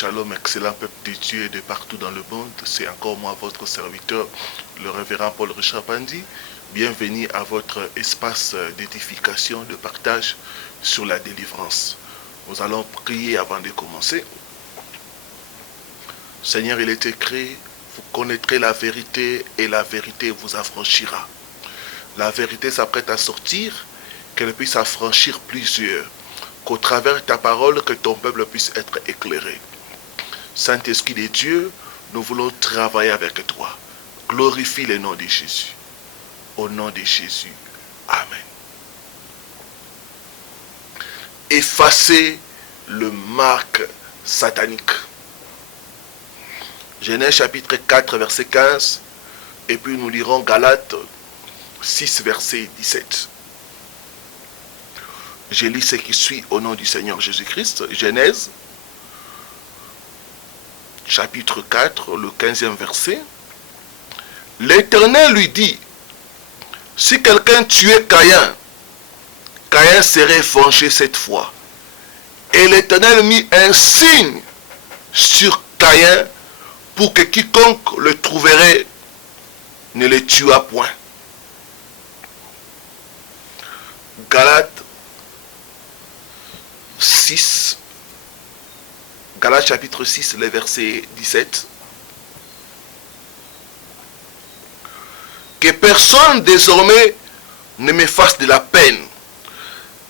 Shalom, excellent peuple de Dieu de partout dans le monde. C'est encore moi, votre serviteur, le révérend Paul Richard Bandi. Bienvenue à votre espace d'édification, de partage sur la délivrance. Nous allons prier avant de commencer. Seigneur, il est écrit, vous connaîtrez la vérité et la vérité vous affranchira. La vérité s'apprête à sortir, qu'elle puisse affranchir plusieurs. Qu'au travers de ta parole, que ton peuple puisse être éclairé. Saint-Esprit de Dieu, nous voulons travailler avec toi. Glorifie le nom de Jésus. Au nom de Jésus. Amen. Effacer le marque satanique. Genèse chapitre 4, verset 15. Et puis nous lirons Galates 6, verset 17. Je lis ce qui suit au nom du Seigneur Jésus-Christ. Genèse, chapitre 4, le 15e verset. L'Éternel lui dit, si quelqu'un tuait Caïn, Caïn serait vengé cette fois. Et l'Éternel mit un signe sur Caïn pour que quiconque le trouverait ne le tuât point. Galates 6, Galates chapitre 6, le verset 17. Que personne désormais ne me fasse de la peine,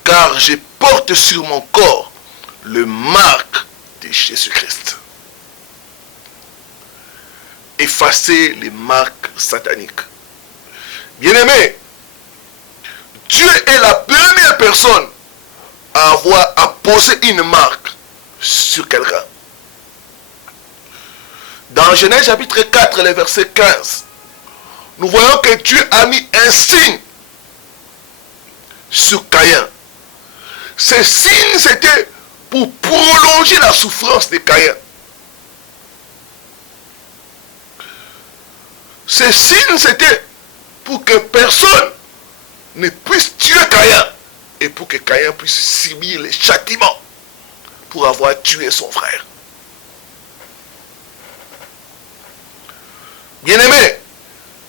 car je porte sur mon corps le marque de Jésus-Christ. Effacer les marques sataniques. Bien-aimé, Dieu est la première personne à avoir à poser une marque sur quelqu'un. Dans Genèse chapitre 4, le verset 15, nous voyons que Dieu a mis un signe sur Caïn. Ce signe, c'était pour prolonger la souffrance de Caïn. Ce signe, c'était pour que personne ne puisse tuer Caïn et pour que Caïn puisse subir les châtiments pour avoir tué son frère. Bien-aimés,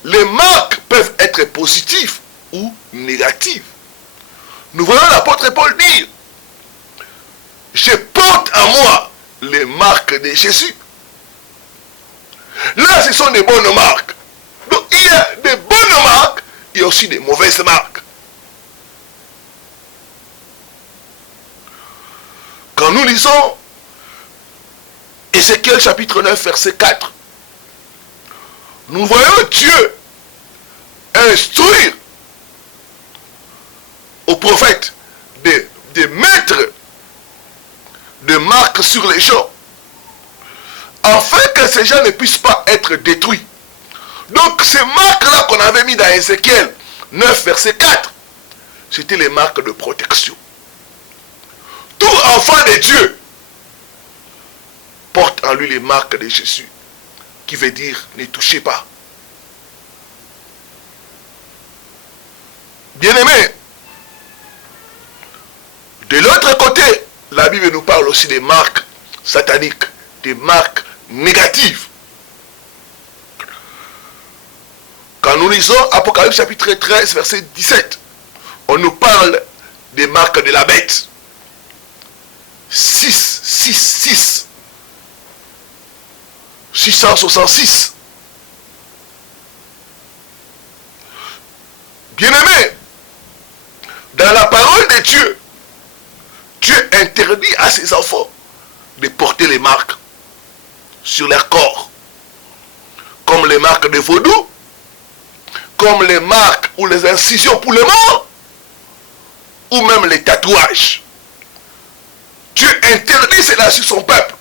les marques peuvent être positives ou négatives. Nous voyons l'apôtre Paul dire, je porte en moi les marques de Jésus. Là, ce sont des bonnes marques. Donc, il y a des bonnes marques, il y a aussi des mauvaises marques. Quand nous lisons Ézéchiel chapitre 9, verset 4, nous voyons Dieu instruire au prophète de mettre des marques sur les gens, afin que ces gens ne puissent pas être détruits. Donc ces marques-là qu'on avait mis dans Ézéchiel 9, verset 4, c'était les marques de protection. Tout enfant de Dieu porte en lui les marques de Jésus, qui veut dire ne touchez pas. Bien-aimés, de l'autre côté, la Bible nous parle aussi des marques sataniques, des marques négatives. Quand nous lisons Apocalypse chapitre 13, verset 17, on nous parle des marques de la bête. 666. Bien-aimé, dans la parole de Dieu, Dieu interdit à ses enfants de porter les marques sur leur corps, comme les marques de vaudou, comme les marques ou les incisions pour les morts, ou même les tatouages. Dieu interdit cela sur son peuple.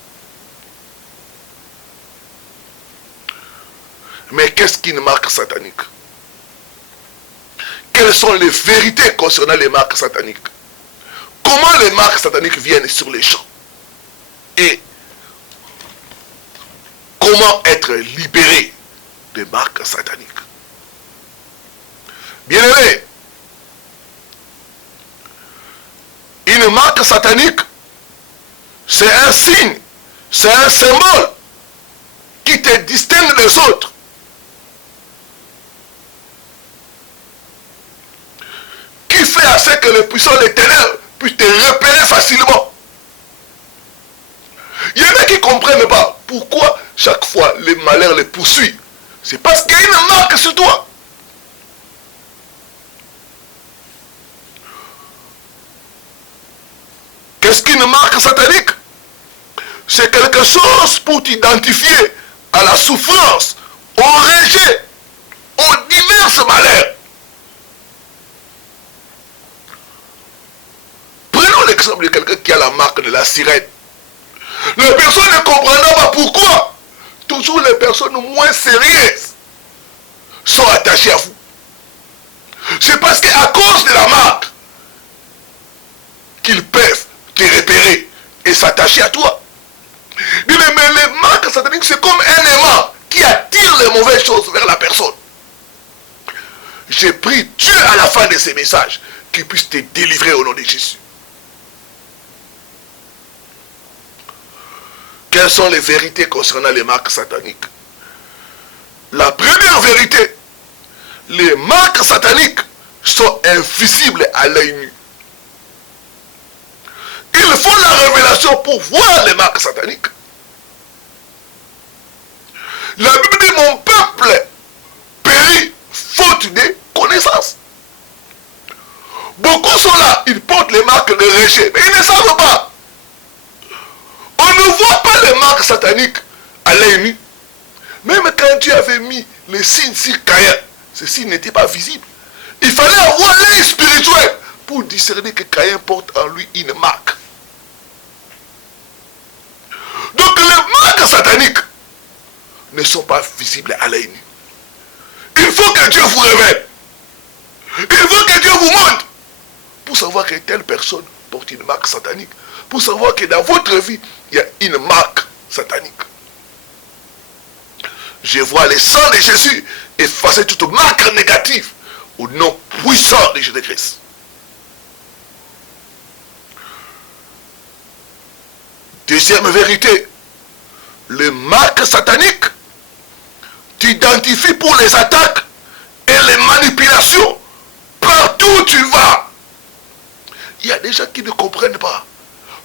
Mais qu'est-ce qu'une marque satanique? Quelles sont les vérités concernant les marques sataniques? Comment les marques sataniques viennent sur les gens? Et comment être libéré des marques sataniques? Bien-aimé, une marque satanique, c'est un signe C'est un symbole qui te distingue des autres. Qui fait à ce que les puissants des ténèbres puissent te repérer facilement. Il y en a qui ne comprennent pas pourquoi chaque fois les malheurs les poursuivent. C'est parce qu'il y a une marque sur toi. Qu'est-ce qu'une marque satanique? C'est quelque chose pour t'identifier à la souffrance, au rejet, aux divers malheurs. Prenons l'exemple de quelqu'un qui a la marque de la sirène. Les personnes ne comprennent pas pourquoi. Toujours les personnes moins sérieuses sont attachées à vous. C'est parce qu'à cause de la marque qu'ils peuvent te repérer et s'attacher à toi. Mais les marques sataniques, c'est comme un aimant qui attire les mauvaises choses vers la personne. J'ai pris Dieu à la fin de ces messages qui puisse te délivrer au nom de Jésus. Quelles sont les vérités concernant les marques sataniques? La première vérité, les marques sataniques sont invisibles à l'œil nu. Il faut la révélation pour voir les marques sataniques. La Bible dit, mon peuple périt faute de connaissances. Beaucoup sont là, ils portent les marques de rejet, mais ils ne savent pas. On ne voit pas les marques sataniques à l'œil nu. Même quand Dieu avait mis les signes sur Caïn, ces signes n'étaient pas visibles. Il fallait avoir l'œil spirituel pour discerner que Caïn porte en lui une marque. Donc les marques sataniques ne sont pas visibles à l'œil nu. Il faut que Dieu vous révèle. Il faut que Dieu vous montre pour savoir que telle personne porte une marque satanique. Pour savoir que dans votre vie, il y a une marque satanique. Je vois le sang de Jésus effacer toute marque négative au nom puissant de Jésus-Christ. Deuxième vérité, les marques sataniques t'identifient pour les attaques et les manipulations partout où tu vas. Il y a des gens qui ne comprennent pas.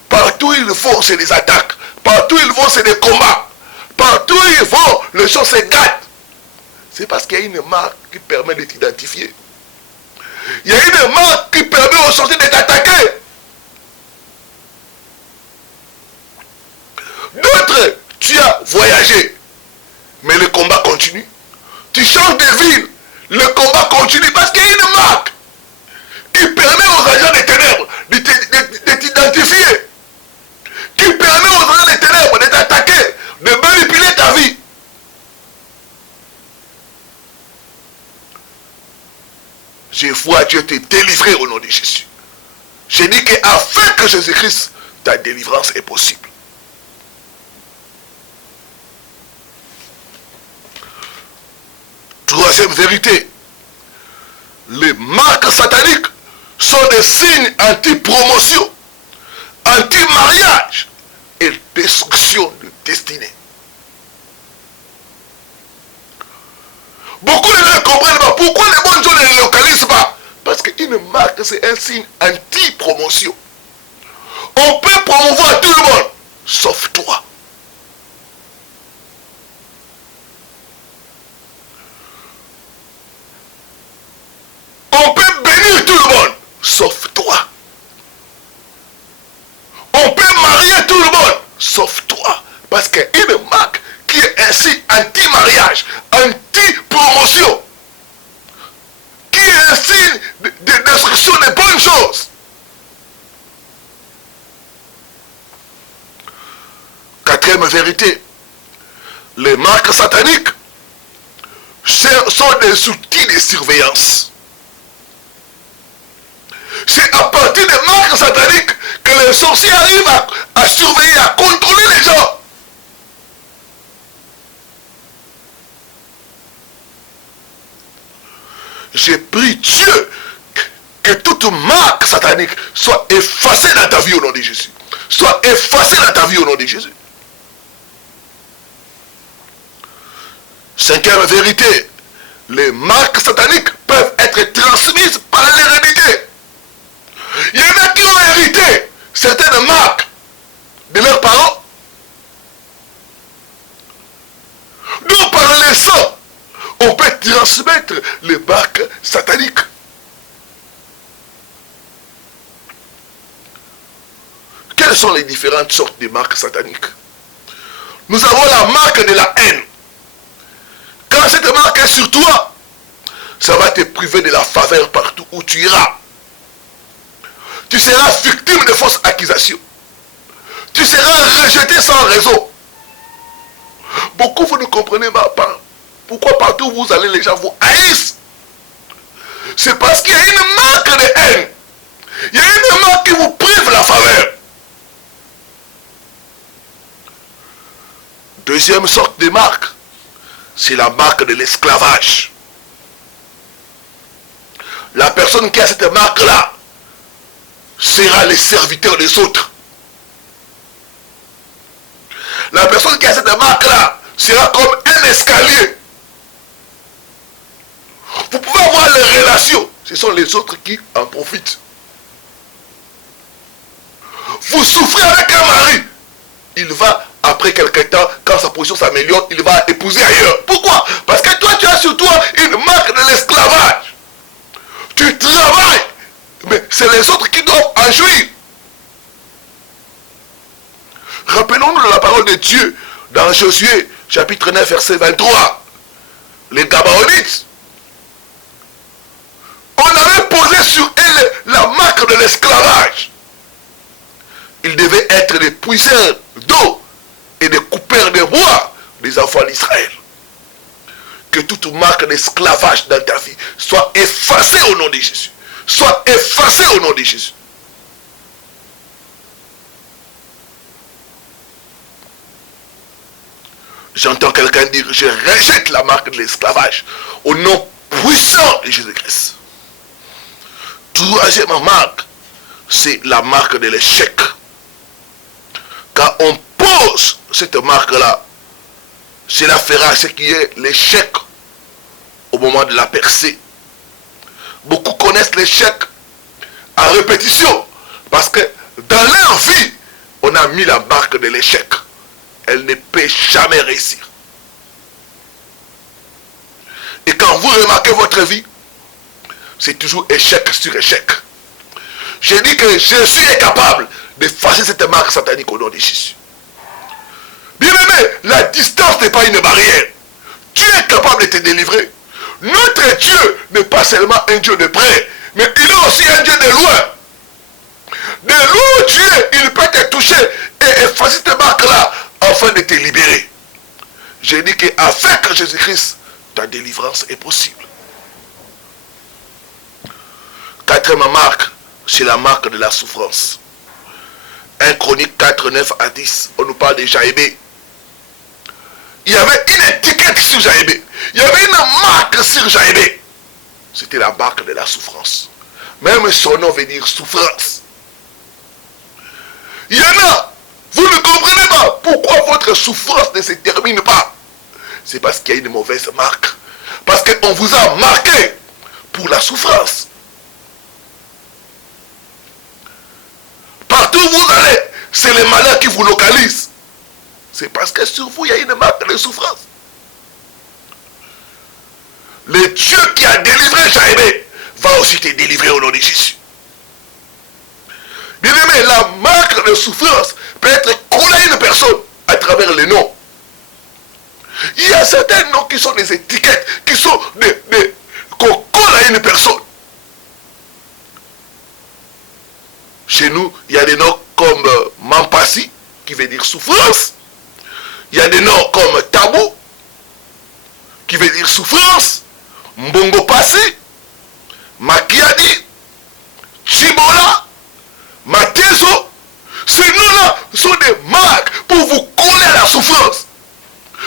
Partout où ils vont, c'est des attaques. Partout où ils vont, c'est des combats. Partout où ils vont, les choses se gâtent. C'est parce qu'il y a une marque qui permet de t'identifier. Il y a une marque qui permet aux sorciers de t'attaquer. D'autres, tu as voyagé, mais le combat continue. Tu changes de ville, le combat continue parce qu'il y a une marque qui permet aux agents des ténèbres de t'identifier, qui permet aux agents des ténèbres de t'attaquer, de manipuler ta vie. Je vois Dieu te délivrer au nom de Jésus. Je dis qu'afin que Jésus-Christ, ta délivrance est possible. Troisième vérité, les marques sataniques sont des signes anti-promotion, anti-mariage et destruction de destinée. Beaucoup de gens ne comprennent pas pourquoi les bonnes gens ne les localisent pas. Parce qu'une marque, c'est un signe anti-promotion. On peut promouvoir tout le monde, sauf toi. On peut bénir tout le monde, sauf toi. On peut marier tout le monde, sauf toi. Parce qu'une marque qui est ainsi anti-mariage, anti-promotion, qui est un signe de destruction des bonnes choses. Quatrième vérité, les marques sataniques sont des outils de surveillance. C'est à partir des marques sataniques que les sorciers arrivent à surveiller, à contrôler les gens. J'ai pris Dieu que toute marque satanique soit effacée dans ta vie au nom de Jésus. Soit effacée dans ta vie au nom de Jésus. Cinquième vérité, les marques sataniques peuvent être transmises par l'hérédité. Il y en a qui ont hérité certaines marques de leurs parents. Donc par les sangs, on peut transmettre les marques sataniques. Quelles sont les différentes sortes de marques sataniques? Nous avons la marque de la haine. Quand cette marque est sur toi, ça va te priver de la faveur partout où tu iras. Tu seras victime de fausses accusations. Tu seras rejeté sans raison. Beaucoup vous ne comprenez pas pourquoi partout où vous allez les gens vous haïssent. C'est parce qu'il y a une marque de haine. Il y a une marque qui vous prive la faveur. Deuxième sorte de marque, c'est la marque de l'esclavage. La personne qui a cette marque-là sera le serviteur des autres. La personne qui a cette marque-là sera comme un escalier. Vous pouvez avoir les relations, ce sont les autres qui en profitent. Vous souffrez avec un mari, il va, après quelque temps, quand sa position s'améliore, il va épouser ailleurs. Pourquoi? Parce que toi, tu as sur toi une marque de l'esclavage. Tu travailles, mais c'est les autres qui doivent en jouir. Rappelons-nous de la parole de Dieu dans Josué, chapitre 9, verset 23. Les Gabaonites, on avait posé sur elles la marque de l'esclavage. Ils devaient être des puiseurs d'eau et des coupeurs de bois des enfants d'Israël. Que toute marque d'esclavage dans ta vie soit effacée au nom de Jésus. Soit effacée au nom de Jésus. J'entends quelqu'un dire, je rejette la marque de l'esclavage au nom puissant de Jésus-Christ. Troisième marque, c'est la marque de l'échec. Quand on pose cette marque-là, cela fera ce qui est l'échec au moment de la percée. Beaucoup connaissent l'échec à répétition parce que dans leur vie, on a mis la marque de l'échec. Elle ne peut jamais réussir. Et quand vous remarquez votre vie, c'est toujours échec sur échec. J'ai dit que Jésus est capable d'effacer cette marque satanique au nom de Jésus. Bien aimé, la distance n'est pas une barrière. Dieu est capable de te délivrer. Notre Dieu n'est pas seulement un Dieu de près, mais il est aussi un Dieu de loin. De loin où tu es, il peut te toucher et effacer cette marque-là afin de te libérer. J'ai dit qu'avec Jésus-Christ, ta délivrance est possible. Quatrième marque, c'est la marque de la souffrance. 1 Chronique 4, 9 à 10, on nous parle de Jaébé. Il y avait une étiquette sur Jaébé. Il y avait une marque sur Jaébé. C'était la marque de la souffrance. Même son nom veut dire souffrance. Il y en a, vous ne comprenez pas pourquoi votre souffrance ne se termine pas. C'est parce qu'il y a une mauvaise marque. Parce qu'on vous a marqué pour la souffrance. Partout où vous allez, c'est les malheurs qui vous localisent. C'est parce que sur vous, il y a une marque de souffrance. Le Dieu qui a délivré Jaébé va aussi te délivrer au nom de Jésus. Bien aimé, la marque de souffrance peut être collée à une personne à travers les noms. Il y a certains noms qui sont des étiquettes, qui sont qu'on colle à une personne. Chez nous, il y a des noms comme Mampasi, qui veut dire souffrance. Il y a des noms comme Tabou, qui veut dire souffrance. Mbongo Passi, Makiadi, Chibola, Mateso. Ces noms-là sont des marques pour vous coller à la souffrance.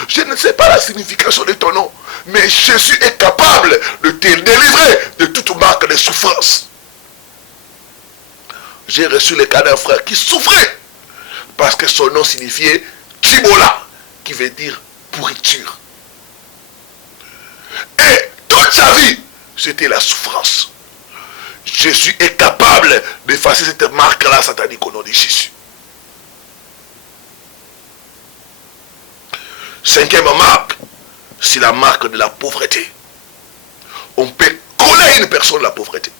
Je ne sais pas la signification de ton nom, mais Jésus est capable de te délivrer de toute marque de souffrance. J'ai reçu le cas d'un frère qui souffrait parce que son nom signifiait Chibola, qui veut dire pourriture. c'était la souffrance. Jésus est capable d'effacer cette marque-là satanique au nom de Jésus. Cinquième marque, c'est la marque de la pauvreté. On peut coller à une personne la pauvreté.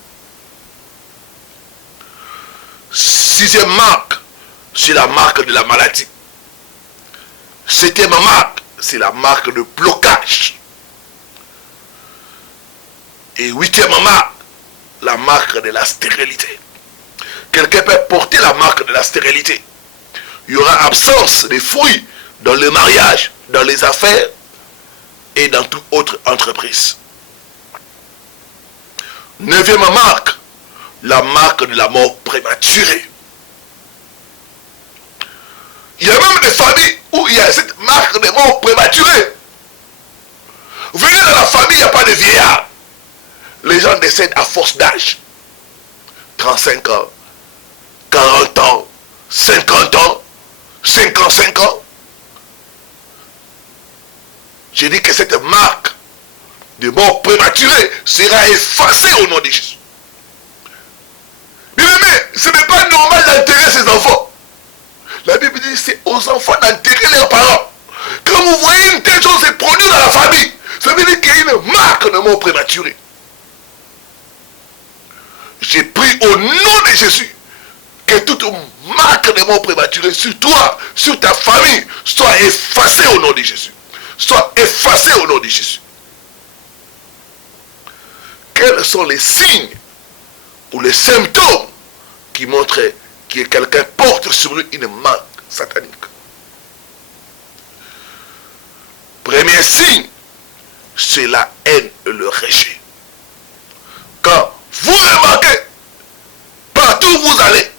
Sixième marque, c'est la marque de la maladie. Septième marque, c'est la marque de blocage. Et huitième marque, la marque de la stérilité. Quelqu'un peut porter la marque de la stérilité. Il y aura absence de fruits dans le mariage, dans les affaires et dans toute autre entreprise. Neuvième marque, la marque de la mort prématurée. Il y a même des familles où il y a cette marque de mort prématurée. Venez dans la famille, il n'y a pas de vieillard. Les gens décèdent à force d'âge. 35 ans, 40 ans, 50 ans, 55 ans. J'ai dit que cette marque de mort prématurée sera effacée au nom de Jésus. Mais ce n'est pas normal d'enterrer ses enfants. La Bible dit que c'est aux enfants d'enterrer leurs parents. Quand vous voyez une telle chose se produire dans la famille, ça veut dire qu'il y a une marque de mort prématurée. J'ai pris au nom de Jésus que toute marque de mort prématurée sur toi, sur ta famille, soit effacée au nom de Jésus. Soit effacée au nom de Jésus. Quels sont les signes ou les symptômes qui montrent que quelqu'un porte sur lui une marque satanique? Premier signe, c'est la haine et le rejet. Quand vous remarquez, partout où vous allez,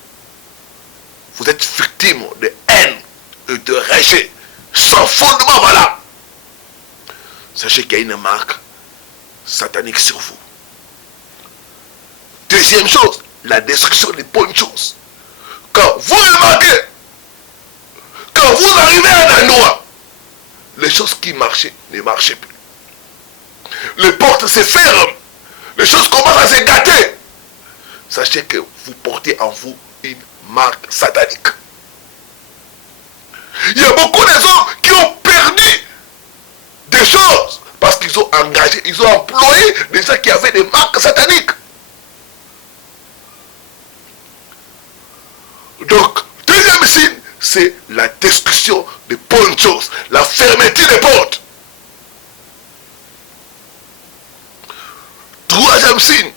vous êtes victime de haine et de rejet sans fondement valable. Sachez qu'il y a une marque satanique sur vous. Deuxième chose, la destruction des bonnes choses. Quand vous remarquez, quand vous arrivez à un endroit, les choses qui marchaient ne marchaient plus. Les portes se ferment. Les choses commencent à se gâter. Sachez que vous portez en vous une marque satanique. Il y a beaucoup de gens qui ont perdu des choses parce qu'ils ont engagé, ils ont employé des gens qui avaient des marques sataniques. Donc, deuxième signe, c'est la destruction des bonnes choses, la fermeture des portes. Troisième signe,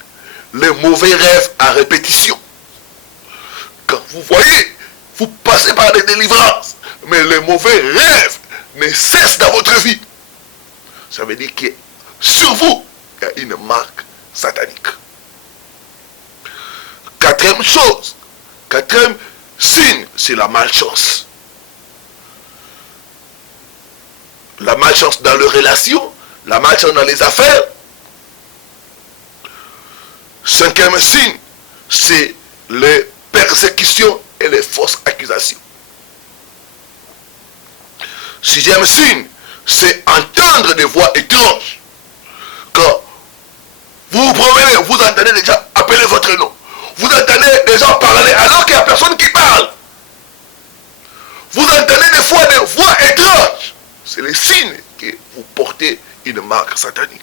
les mauvais rêves à répétition. Quand vous voyez, vous passez par des délivrances, mais les mauvais rêves ne cessent dans votre vie. Ça veut dire que sur vous, il y a une marque satanique. Quatrième chose, quatrième signe, c'est la malchance. La malchance dans les relations, la malchance dans les affaires. Cinquième signe, c'est les persécutions et les fausses accusations. Sixième signe, c'est entendre des voix étranges. Quand vous vous promenez, vous entendez des gens appeler votre nom. Vous entendez des gens parler alors qu'il n'y a personne qui parle. Vous entendez des fois des voix étranges. C'est le signe que vous portez une marque satanique.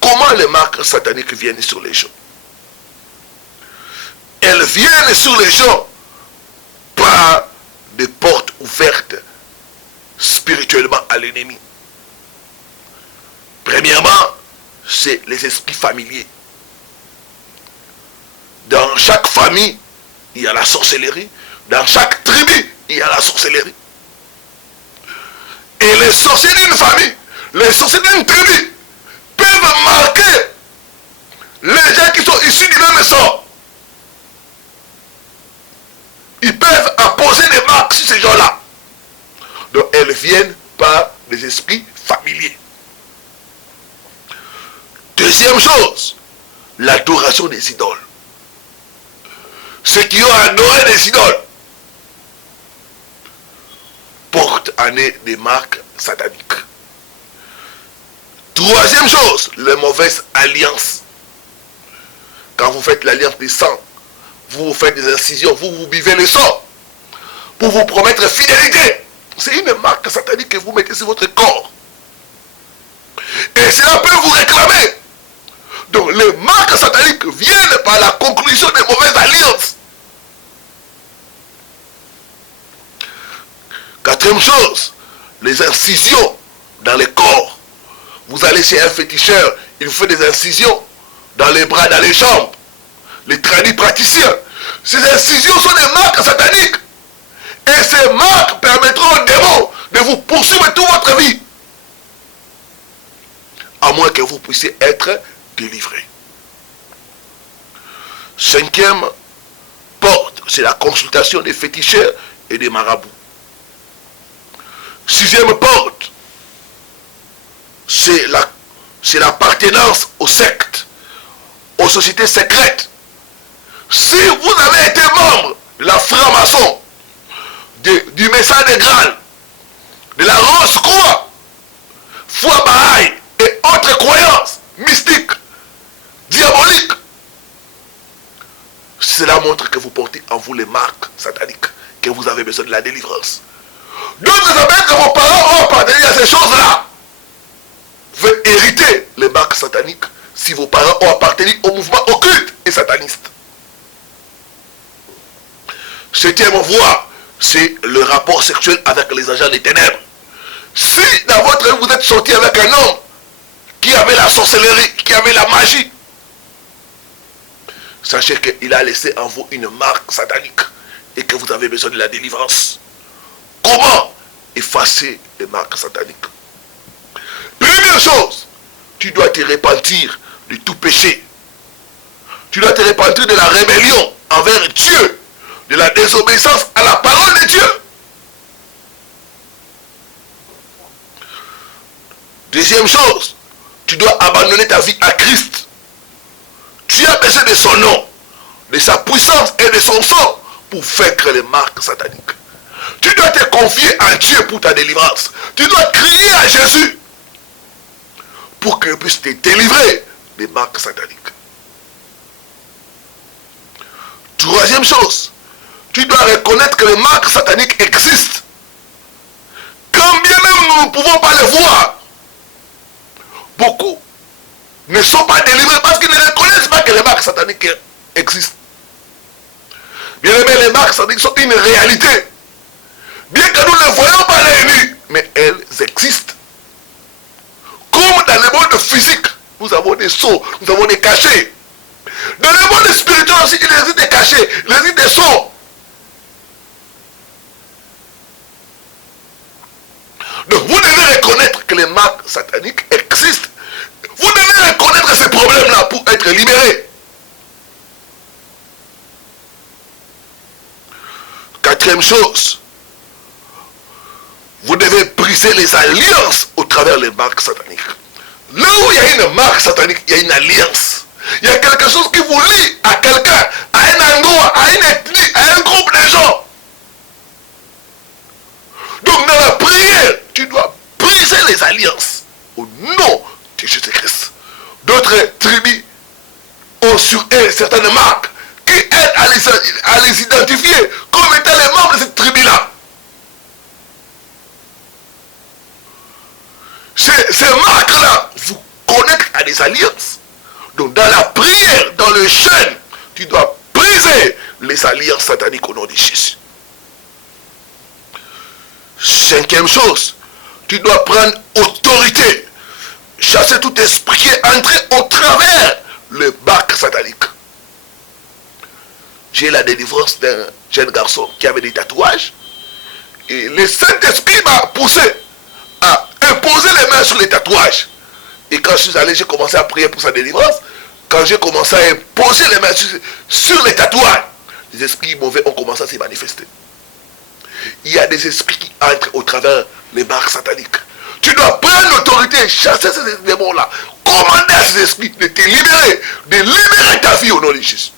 Comment les marques sataniques viennent sur les gens? Elles viennent sur les gens par des portes ouvertes spirituellement à l'ennemi. Premièrement, c'est les esprits familiers. Dans chaque famille, il y a la sorcellerie. Dans chaque tribu, il y a la sorcellerie. Et les sorciers d'une famille, les sorciers d'une tribu, peuvent marquer les gens qui sont issus du même sang. Ils peuvent apposer des marques sur ces gens-là. Donc elles viennent par des esprits familiers. Deuxième chose, l'adoration des idoles. Ceux qui ont adoré des idoles portent en eux des marques sataniques. Troisième chose, les mauvaises alliances. Quand vous faites l'alliance des sangs, vous faites des incisions, vous buvez le sang pour vous promettre fidélité. C'est une marque satanique que vous mettez sur votre corps. Et cela peut vous réclamer. Donc les marques sataniques viennent par la conclusion des mauvaises alliances. Quatrième chose, les incisions dans les corps. Vous allez chez un féticheur, il vous fait des incisions dans les bras, dans les jambes. Les praticiens. Ces incisions sont des marques sataniques. Et ces marques permettront aux démons de vous poursuivre toute votre vie. À moins que vous puissiez être délivré. Cinquième porte, c'est la consultation des féticheurs et des marabouts. Sixième porte, c'est l'appartenance aux sectes, aux sociétés secrètes. Si vous avez été membre de la franc-maçon, du message de Graal, de la Rose-Croix, foi Bahaï et autres croyances mystiques, diaboliques, cela montre que vous portez en vous les marques sataniques, que vous avez besoin de la délivrance. D'autres appellent que vos parents ont appartenu à ces choses-là. Vous pouvez hériter les marques sataniques si vos parents ont appartenu au mouvement occulte et sataniste. Septième voie, c'est le rapport sexuel avec les agents des ténèbres. Si dans votre vie vous êtes sorti avec un homme qui avait la sorcellerie, qui avait la magie, sachez qu'il a laissé en vous une marque satanique et que vous avez besoin de la délivrance. Comment effacer les marques sataniques? Première chose, tu dois te repentir de tout péché. Tu dois te repentir de la rébellion envers Dieu, de la désobéissance à la parole de Dieu. Deuxième chose, tu dois abandonner ta vie à Christ. Tu as besoin de son nom, de sa puissance et de son sang pour vaincre les marques sataniques. Tu dois te confier à Dieu pour ta délivrance. Tu dois crier à Jésus pour qu'il puisse te délivrer des marques sataniques. Troisième chose, tu dois reconnaître que les marques sataniques existent. Quand bien même nous ne pouvons pas les voir, beaucoup ne sont pas délivrés parce qu'ils ne reconnaissent pas que les marques sataniques existent. Bien aimé, les marques sataniques sont une réalité. Bien que nous ne les voyons pas les nues, mais elles existent. Comme dans le monde physique, nous avons des sceaux, nous avons des cachets. Dans le monde spirituel aussi, il existe des cachets, il existe des sceaux. Donc vous devez reconnaître que les marques sataniques existent. Vous devez reconnaître ces problèmes-là pour être libérés. Quatrième chose, vous devez briser les alliances au travers des marques sataniques. Là où il y a une marque satanique, il y a une alliance. Il y a quelque chose qui vous lie à quelqu'un, à un endroit, à une ethnie, à un groupe de gens. Donc dans la prière, tu dois briser les alliances au nom de Jésus-Christ. D'autres tribus ont sur elles certaines marques qui aident à les identifier comme étant les membres de cette tribu-là. Ces marques-là vous connectent à des alliances. Donc dans la prière, dans le jeûne, tu dois briser les alliances sataniques au nom de Jésus. Cinquième chose, tu dois prendre autorité. Chasser tout esprit qui est entré au travers le bac satanique. J'ai la délivrance d'un jeune garçon qui avait des tatouages. Et le Saint-Esprit m'a poussé à imposer les mains sur les tatouages. Et quand je suis allé, j'ai commencé à prier pour sa délivrance. Quand j'ai commencé à imposer les mains sur les tatouages, les esprits mauvais ont commencé à se manifester. Il y a des esprits qui entrent au travers les marques sataniques. Tu dois prendre l'autorité, chasser ces démons-là, commander à ces esprits de te libérer, de libérer ta vie au nom de Jésus.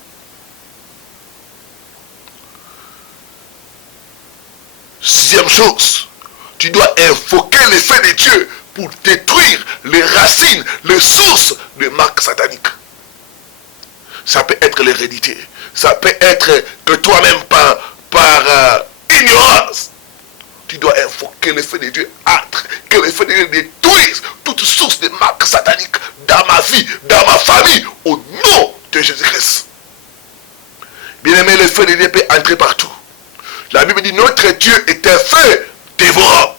Sixième chose, tu dois invoquer l'effet de Dieu pour détruire les racines, les sources des marques sataniques. Ça peut être l'hérédité. Ça peut être que toi-même, par ignorance, tu dois invoquer le feu de Dieu entre, que le feu de Dieu détruise toute source de marques sataniques dans ma vie, dans ma famille, au nom de Jésus-Christ. Bien-aimé, le feu de Dieu peut entrer partout. La Bible dit, notre Dieu est un feu dévorant.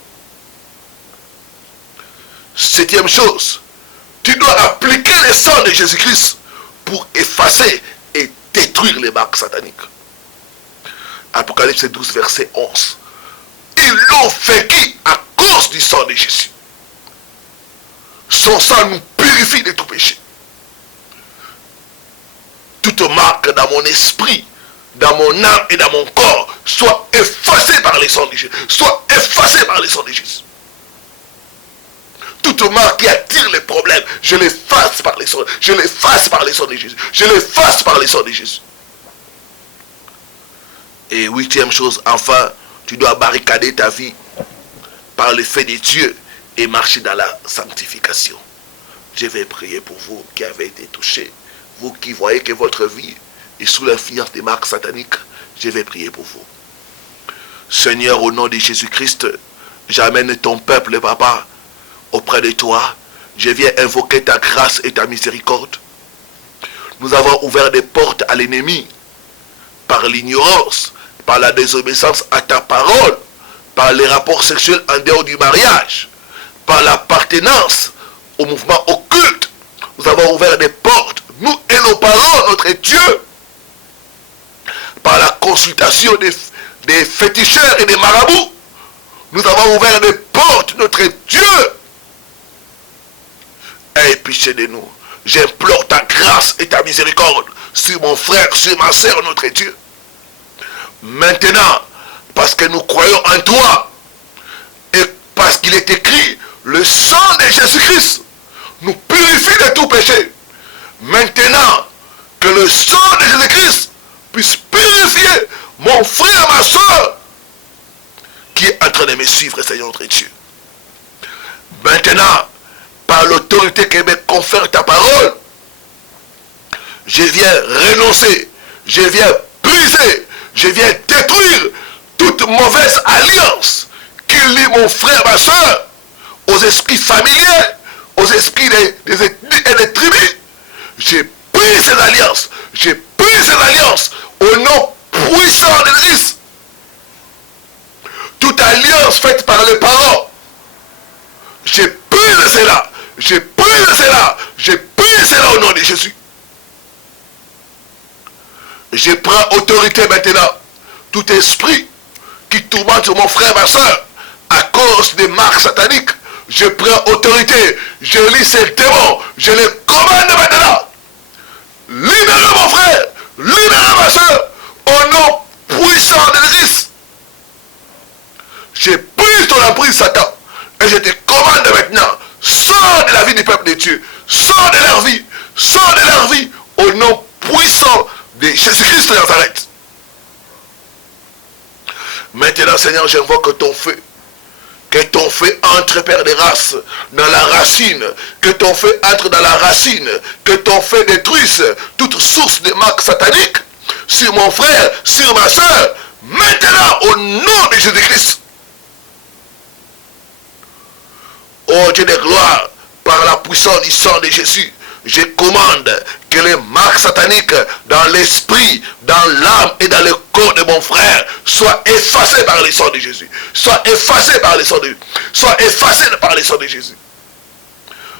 Septième chose, tu dois appliquer le sang de Jésus-Christ pour effacer et détruire les marques sataniques. Apocalypse 12, verset 11. Ils l'ont vaincu à cause du sang de Jésus. Son sang nous purifie de tout péché. Toute marque dans mon esprit, dans mon âme et dans mon corps soit effacée par le sang de Jésus. Soit effacée par le sang de Jésus. Toute marque qui attire les problèmes, je l'efface par les sang. Je l'efface par les sang de Jésus. Je l'efface par les sang de Jésus. Et huitième chose, enfin, tu dois barricader ta vie par le fait de Dieu et marcher dans la sanctification. Je vais prier pour vous qui avez été touchés. Vous qui voyez que votre vie est sous l'influence des marques sataniques, je vais prier pour vous. Seigneur, au nom de Jésus-Christ, j'amène ton peuple, papa, auprès de toi. Je viens invoquer ta grâce et ta miséricorde. Nous avons ouvert des portes à l'ennemi par l'ignorance, par la désobéissance à ta parole, par les rapports sexuels en dehors du mariage, par l'appartenance au mouvement occulte. Nous avons ouvert des portes, nous et nos parents, notre Dieu, par la consultation des féticheurs et des marabouts. Nous avons ouvert des portes, notre Dieu. Aie pitié de nous. J'implore ta grâce et ta miséricorde sur mon frère, sur ma soeur, notre Dieu. Maintenant, parce que nous croyons en toi, et parce qu'il est écrit, le sang de Jésus-Christ nous purifie de tout péché. Maintenant, que le sang de Jésus-Christ puisse purifier mon frère, ma soeur, qui est en train de me suivre, Seigneur notre Dieu. Maintenant, par l'autorité que me confère ta parole, je viens renoncer, je viens briser, je viens détruire toute mauvaise alliance qui lie mon frère, ma soeur, aux esprits familiers, aux esprits des ethnies et des tribus. J'ai pris ces alliances, j'ai pris ces alliances au nom puissant de Christ. Toute alliance faite par les parents, j'ai pris de cela, j'ai pris de cela, j'ai pris de cela au nom de Jésus. Je prends autorité maintenant. Tout esprit qui tourmente mon frère, ma soeur, à cause des marques sataniques, je prends autorité. Je lis ces démons. Je les commande maintenant. Libérez mon frère. Libérez ma soeur. Au nom puissant de Christ. J'ai pris ton emprise, Satan. Et je te commande maintenant. Sors de la vie du peuple de Dieu. Sors de leur vie. Sors de leur vie. Au nom puissant de Jésus-Christ de Nazareth. Maintenant, Seigneur, j'invoque ton feu. Que ton feu entre, Père des races, dans la racine. Que ton feu entre dans la racine. Que ton feu détruise toute source de marques sataniques sur mon frère, sur ma soeur. Maintenant, au nom de Jésus-Christ. Oh Dieu de gloire, par la puissance du sang de Jésus, je commande que les marques sataniques dans l'esprit, dans l'âme et dans le corps de mon frère soient effacées par le sang de Jésus. Soient effacées par le sang de Jésus. Soient effacées par le sang de Jésus.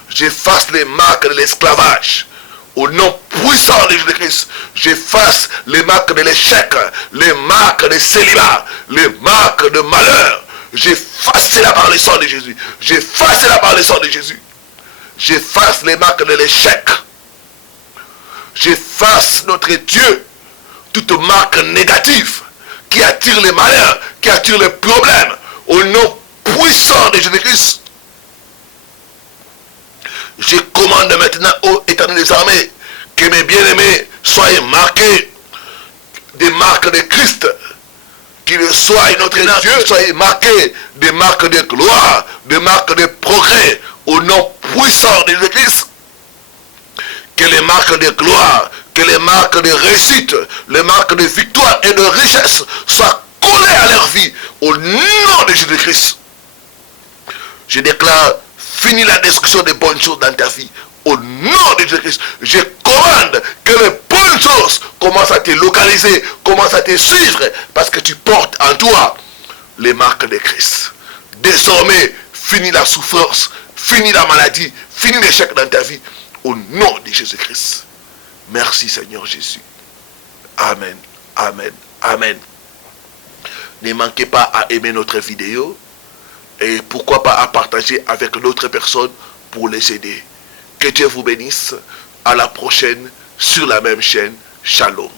J'efface les marques de l'esclavage. Au nom puissant de Jésus-Christ, j'efface les marques de l'échec, les marques de célibat, les marques de malheur. J'efface cela par le sang de Jésus. J'efface cela par le sang de Jésus. J'efface les marques de l'échec. J'efface, notre Dieu, toute marque négative qui attire les malheurs, qui attire les problèmes. Au nom puissant de Jésus-Christ. Je commande maintenant, ô Éternel des armées, que mes bien-aimés soient marqués des marques de Christ. Qu'il soit notre Dieu, soit marqué des marques de gloire, des marques de progrès au nom puissant de Jésus-Christ. Que les marques de gloire, que les marques de réussite, les marques de victoire et de richesse soient collées à leur vie au nom de Jésus-Christ. Je déclare, fini la destruction des bonnes choses dans ta vie. Au nom de Jésus-Christ, je commande que les bonnes choses commencent à te localiser, commencent à te suivre, parce que tu portes en toi les marques de Christ. Désormais, fini la souffrance, fini la maladie, fini l'échec dans ta vie. Au nom de Jésus-Christ. Merci Seigneur Jésus. Amen. Amen. Amen. Ne manquez pas à aimer notre vidéo. Et pourquoi pas à partager avec d'autres personnes pour les aider. Que Dieu vous bénisse. À la prochaine sur la même chaîne. Shalom.